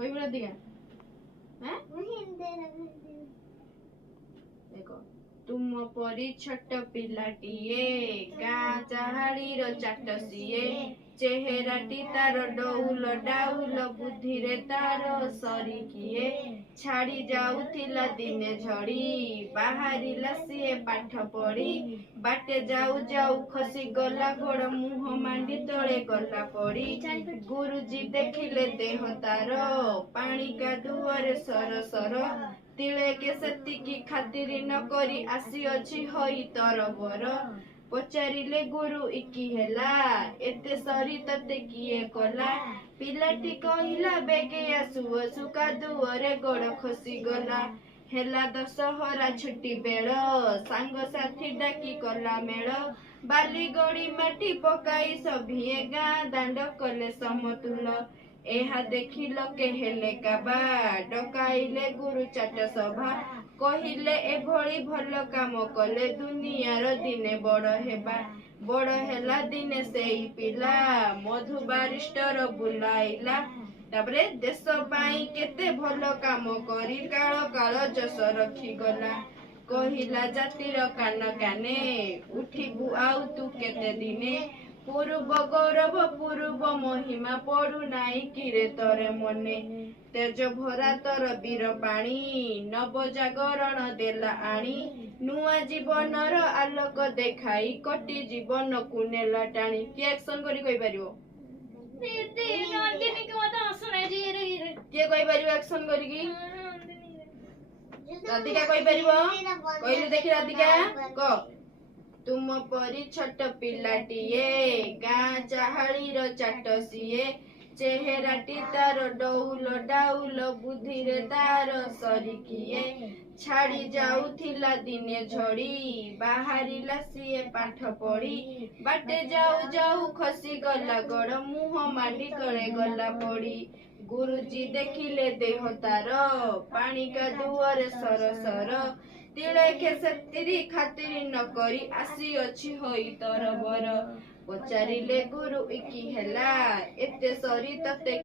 कोई भी राधिका देखो तुम परी छोट पिलाटीए गाँ चाहाड़ीर चाट सीए चेहराटी तार डौल डाउल बुद्धिरे तार सरी किए छाड़ी जाउथिला दिने झड़ी बाहरिला सीए पाठ पढ़ी बाटे जाऊ जाऊ खसी गला गोड़ मुह मांडी तले गला पड़ी गुरुजी देखिले देह तार पानी कादुअरे सर सर तिले के सेतिकी खातिरी न करी आसी अछि होई तरबर पचारिले गुरु इकी हेला एते सरी तते किए कला पिलाटी कहिला बेगे आसु आसु कादुअरे गोड़ खसी गला हेला दशहरा छुट्टी बेल सांग साथी डाकी कला मेल बाली गड़ी माटी पकाई सभिए गाँ दांड कले समतुल एहा देखी लोके हेले काबा डकाइले गुरु चाट सभा कहिले एभली भल काम कले दुनियार दिने बड़ हेबा बड़ हेला दिने सेई पिला मधु बारिस्टर बुलाइला तापरे देश पाई केते भल काम करी काल काल जस रखी गला कहिला जातिर कान काने उठिबु आउ तू केते दिने पूर्व गौरव पूर्व महिमा पड़ू नाई किरे तोरे मने तेज भरा तोर वीर पाणी नव जागरण देला आणी नुआ जीवनर आलोक देखाई कटी जीवन को नेला टाणी कि एक्शन करी कहि परिबो दीदी नंदिनी के मत हसना जी रे के कहि परिबो एक्शन करी की राधिका कहि परिबो कहिलु देखि राधिका क तुम परी छोट पिलाटीए गाँ चाहाड़ीर चाट सीए चेहराटी तार डौल डाउल बुद्धिरे तार सरी किए छाड़ी जाउथिला दिने झड़ी बाहरिला सीए पाठ पढ़ी बाटे जाऊ जाऊ खसी गला गोड़ मुह मांडी तले गला पड़ी गुरुजी देखिले देह तार पानी कादुअरे सर सर तिले के सेतिरी खातिरी न करी आसी अछि होई तरबर पचारिले गुरु इकी हेला एते सरी तते